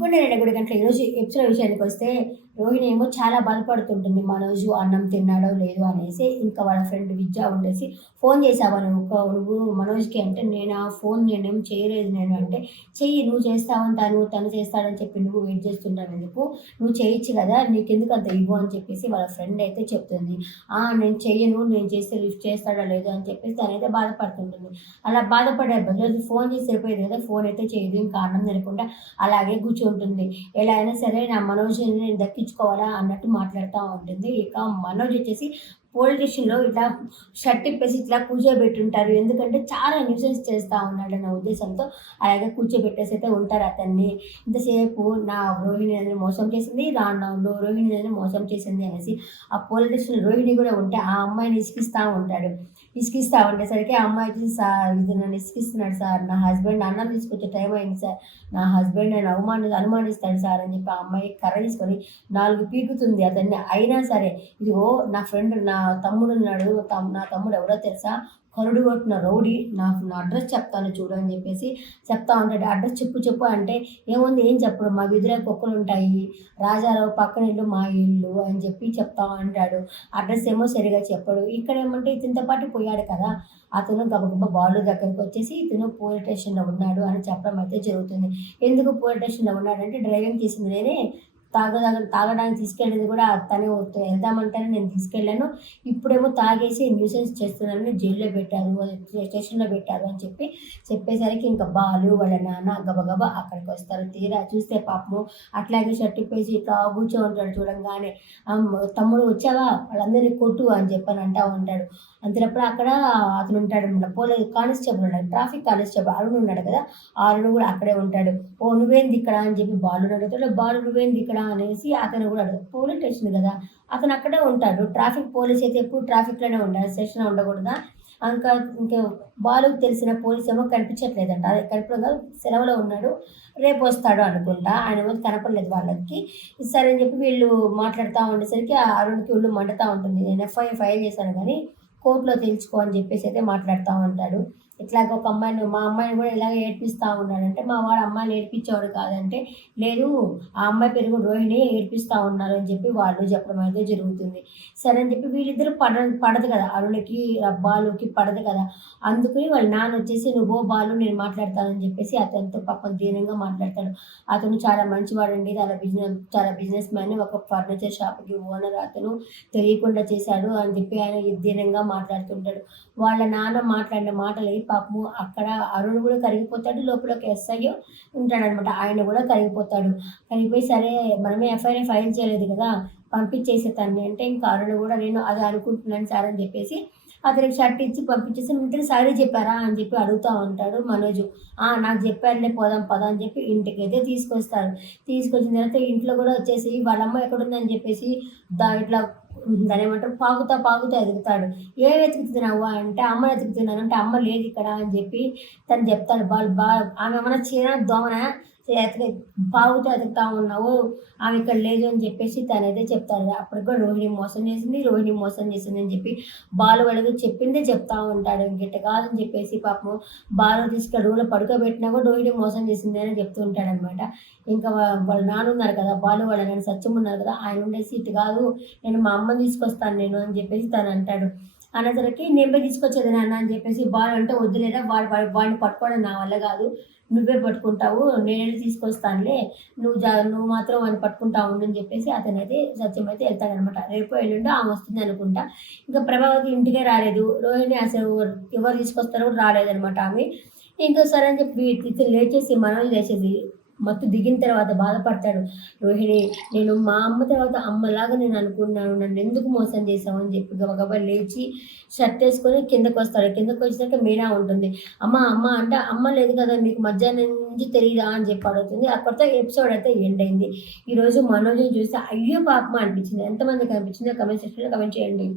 గుండె నిండా గుడి గంటల ఈరోజు ఎపిసోడ్ విషయానికి వస్తే రోహిణి ఏమో చాలా బాధపడుతుంటుంది. మనోజు అన్నం తిన్నాడో లేదో అనేసి. ఇంకా వాళ్ళ ఫ్రెండ్ విద్య ఉండేసి ఫోన్ చేసావా నువ్వు మనోజ్‌కి అంటే, నేనేం చేయలేదు నేను అంటే, చెయ్యి నువ్వు చేస్తావని తను చేస్తాడని చెప్పి నువ్వు వెయిట్ చేస్తున్నావెందుకు? నువ్వు చేయొచ్చు కదా! నీకెందుకు అంత ఇగో అని చెప్పేసి వాళ్ళ ఫ్రెండ్ అయితే చెప్తుంది. నేను చెయ్యను. నేను చేస్తే లిఫ్ట్ చేస్తాడో లేదో అని చెప్పేసి తనైతే బాధపడుతుంటుంది. అలా బాధపడే బదులు ఫోన్ చేసి సరిపోయేది కదా! ఫోన్ అయితే చేయదు. ఇంకా అన్నం తినకుండా అలాగే కూర్చుంటుంది. ఎలా అయినా సరే నా మనోజ్‌ని నేను దక్కించుకోవాలా అన్నట్టు మాట్లాడుతా ఉంటుంది. ఇక మనోజ్ వచ్చేసి పోలీస్ స్టేషన్‌లో ఇట్లా షర్ట్ ఇప్పేసి ఇట్లా కూర్చోబెట్టుంటారు. ఎందుకంటే చాలా న్యూసెన్స్ చేస్తా ఉన్నాడన్న ఉద్దేశంతో అలాగే కూర్చోబెట్టేసి అయితే ఉంటారు అతన్ని. ఇంతసేపు నా రోహిణి నన్ను మోసం చేసింది, రోహిణి నన్ను మోసం చేసింది అనేసి ఆ పోలీస్ స్టేషన్‌లో రోహిణి కూడా ఉంటే ఆ అమ్మాయిని ఇసికిస్తా ఉంటాడు. ఇసికిస్తా ఉండేసరికి ఆ అమ్మాయి వచ్చేసి, "సార్ ఇది నన్ను ఇసికిస్తున్నాడు సార్. నా హస్బెండ్ అన్నం తీసుకొచ్చే టైం అయింది సార్. నా హస్బెండ్ నన్ను అనుమానిస్తాడు సార్" అని చెప్పి ఆ అమ్మాయి కర్ర తీసుకొని 4 పీకుతుంది అతన్ని. అయినా సరే, "ఇదిగో నా ఫ్రెండ్ నా తమ్ముడున్నాడు. నా తమ్ముడు ఎవరో తెలుసా? కరుడు కొట్టిన రౌడీ. నా అడ్రస్ చెప్తాను చూడు" అని చెప్పేసి చెప్తా ఉంటాడు. "అడ్రస్ చెప్పు" అంటే, "ఏముంది ఏం చెప్పడు. మా వీధిలో కుక్కలుంటాయి. రాజారావు పక్కన ఇల్లు మా ఇల్లు" అని చెప్పి చెప్తా ఉంటాడు. అడ్రస్ ఏమో సరిగ్గా చెప్పడు. ఇక్కడేమంటే ఇతనితో పాటు పోయాడు కదా! అతను గబగబా బాలు దగ్గరికొచ్చేసి, "ఇతను పోలీస్ స్టేషన్‌లో ఉన్నాడు" అని చెప్పడం అయితే జరుగుతుంది. ఎందుకు పోలీస్ స్టేషన్‌లో ఉన్నాడంటే, "డ్రైవింగ్ చేసింది నేనే. తాగడానికి తీసుకెళ్ళింది కూడా తనే. వెళ్దామంటేనే నేను తీసుకెళ్ళాను. ఇప్పుడేమో తాగేసి న్యూసెన్స్ చేస్తున్నానని జైల్‌లో పెట్టారు. స్టేషన్‌లో పెట్టారు" అని చెప్పేసరికి ఇంకా బాలు వాళ్ళ నాన్న గబగబా అక్కడికొస్తారు. తీరా చూస్తే పాపము అట్లాగే షర్ట్ ఇప్పేసి ఇట్లా కూర్చో ఉంటాడు చూడంగానే. "తమ్ముడు వచ్చావా? వాళ్ళందరిని కొట్టు" అని చెప్పని అంటా ఉంటాడు. అంతలోపల అక్కడ అతను ఉంటాడనమాట. కానిస్టేబుల్ ఉన్నాడు. ట్రాఫిక్ కానిస్టేబుల్ అరుణ్ ఉన్నాడు కదా! ఆ అరుణ్ కూడా అక్కడే ఉంటాడు. "ఓ నువ్వేంది ఇక్కడ" అని చెప్పి బాలుని అడుగుతాడు. "బాలు నువ్వేంది ఇక్కడ" అనేసి అతను కూడా అడుగుతాడు. పోలీస్ స్టేషన్ కదా! అతను అక్కడే ఉంటాడు. ట్రాఫిక్ పోలీస్ అయితే ఎప్పుడు ట్రాఫిక్‌లోనే ఉండాలి. స్టేషన్‌లో ఉండకూడదా? ఇంకా ఇంకా బాలుకి తెలిసిన పోలీస్ ఏమో కనిపించట్లేదంట. అదే కనిపించడం కాదు, సెలవులో ఉన్నాడు. రేపొస్తాడు అనుకుంటా. ఆయనేమో కనపడలేదు వాళ్ళకి. సరే అని చెప్పి వీళ్ళు మాట్లాడుతా ఉండేసరికి ఆ అరుణ్‌కి ఒళ్ళు మండుతా ఉంటుంది. "నేను ఎఫ్ఐఆర్ ఫైల్ చేశాను గానీ కోర్ట్‌లో తేల్చుకో" అని చెప్పేసి అయితే మాట్లాడుతా ఉంటాడు. ఇట్లాగ ఒక అమ్మాయిని, మా అమ్మాయిని కూడా ఇలాగే ఏడిపిస్తా ఉన్నాడంటే, మా వాడు అమ్మాయిని ఏడిపించేవాడు కాదంటే, "లేదు ఆ అమ్మాయి పేరు కూడా రోహిణి, ఏడిపిస్తా ఉన్నారు" అని చెప్పి వాళ్ళు చెప్పడం అయితే జరుగుతుంది. సరే అని చెప్పి వీళ్ళిద్దరూ పడదు కదా! అరుణకి, బాలుకి పడదు కదా! అందుకని వాళ్ళ నాన్న వచ్చేసి, "నువ్వు బాలు నేను మాట్లాడతానని" చెప్పేసి అతనితో పాపం దీనంగా మాట్లాడతాడు. అతను చాలా మంచివాడండి. చాలా బిజినెస్ మ్యాన్. ఒక ఫర్నిచర్ షాప్‌కి ఓనర్ అతను. తెలియకుండా చేశాడు అని చెప్పి ఆయన దీనంగా మాట్లాడుతుంటాడు. వాళ్ళ నాన్న మాట్లాడిన మాటలకి పాపము అక్కడ అరుణ్ కూడా కరిగిపోతాడు. లోపల ఒక ఎస్ఐ ఉంటాడనమాట. ఆయన కూడా కరిగిపోతాడు. కరిగిపోయి, "సరే మనమే ఎఫ్ఐఆర్ ఫైల్ చేయలేదు కదా! పంపించేసే తన్ని" అంటే, ఇంకా అరుణ్ కూడా, "నేను అదే అనుకుంటున్నాను సార్" అని చెప్పేసి అతనికి షర్ట్ ఇచ్చి పంపించేసి, "ఇంటికి సారీ చెప్పారా?" అని చెప్పి అడుగుతా ఉంటాడు మనోజు. నాకు చెప్పారులే, పోదాం పద" అని చెప్పి ఇంటికైతే తీసుకొస్తారు. తీసుకొచ్చిన తర్వాత ఇంట్లో కూడా వచ్చేసి వాళ్ళమ్మ ఎక్కడుందని చెప్పేసి ఇట్లా దాన్నేమంటారు, పాకుతా ఎదుగుతాడు. "ఏం వెతుకుతున్నావు" అంటే, "అమ్మని వెతుకుతున్నాను" అంటే, "అమ్మ లేదిక్కడ" అని చెప్పి తను చెప్తాడు. ఆమెమన్నా చీనా, దోమనా, పాకుతా ఎతుకుతా ఉన్నావు, ఆమె ఇక్కడ లేదు అని చెప్పేసి తనైతే చెప్తాడు. అప్పటికి కూడా రోహిణి మోసం చేసింది అని చెప్పి బాలు వాళ్ళకి చెప్పిందే చెప్తా ఉంటాడు. ఇంక కాదని చెప్పేసి పాపం బాలు తీసుకెళ్ళి రూమ్‌లో పడుకోబెట్టినా కూడా రోహిణి మోసం చేసింది అని చెప్తూ ఉంటాడనమాట. ఇంకా వాళ్ళ నాన్న ఉన్నారు కదా! బాలు వాళ్ళ నాన్న సత్యం ఉన్నారు కదా! ఆయన ఉండేసి, "ఇటు కాదు, నేను మా అమ్మని తీసుకొస్తాను నేను" అని చెప్పేసి తను అంటాడు. అనేసరికి, "నేను పోయి తీసుకొచ్చేది నాన్న" అని చెప్పేసి బాలు అంటే, "వద్దులేరా, వాడిని పట్టుకోవడం నా వల్ల కాదు. నువ్వే పట్టుకుంటావు. నేనెళ్ళి తీసుకొస్తానులే. నువ్వు మాత్రం వాడిని పట్టుకుంటా ఉండు" అని చెప్పేసి అతనైతే సత్యం అయితే వెళ్తాడనమాట. రేపో ఎల్లుండో ఆమె వస్తుందనుకుంటా. ఇంకా ప్రభావతి ఇంటికే రాలేదు. రోహిణి అసలు ఎవరు తీసుకొస్తారో కూడా రాలేదనమాట ఆమె. ఇంకా సరే అని చెప్పి ఇతను లేచేసి, మనోజ్ లేచేసి మత్తు దిగిన తర్వాత బాధపడతాడు. "రోహిణి, నేను మా అమ్మ తర్వాత అమ్మలాగా నేను అనుకున్నాను. నన్నెందుకు మోసం చేశావు" అని చెప్పి గబగబా లేచి షర్ట్ ఏసుకొని కిందకొస్తాడు. కిందకొచ్చాక మీరా ఉంటుంది. "అమ్మ" అంటే, "అమ్మ లేదు కదా! మీకు మధ్యాహ్నం నుంచి తెలీదా" అని చెప్పి అడుగుతుంది. అక్కడితో ఎపిసోడ్ అయితే ఎండ్ అయింది. ఈరోజు మనోజ్‌ని చూస్తే అయ్యో పాపం అనిపించింది. ఎంతమందికి అనిపించిందో కామెంట్ సెక్షన్‌లో కామెంట్ చేయండి.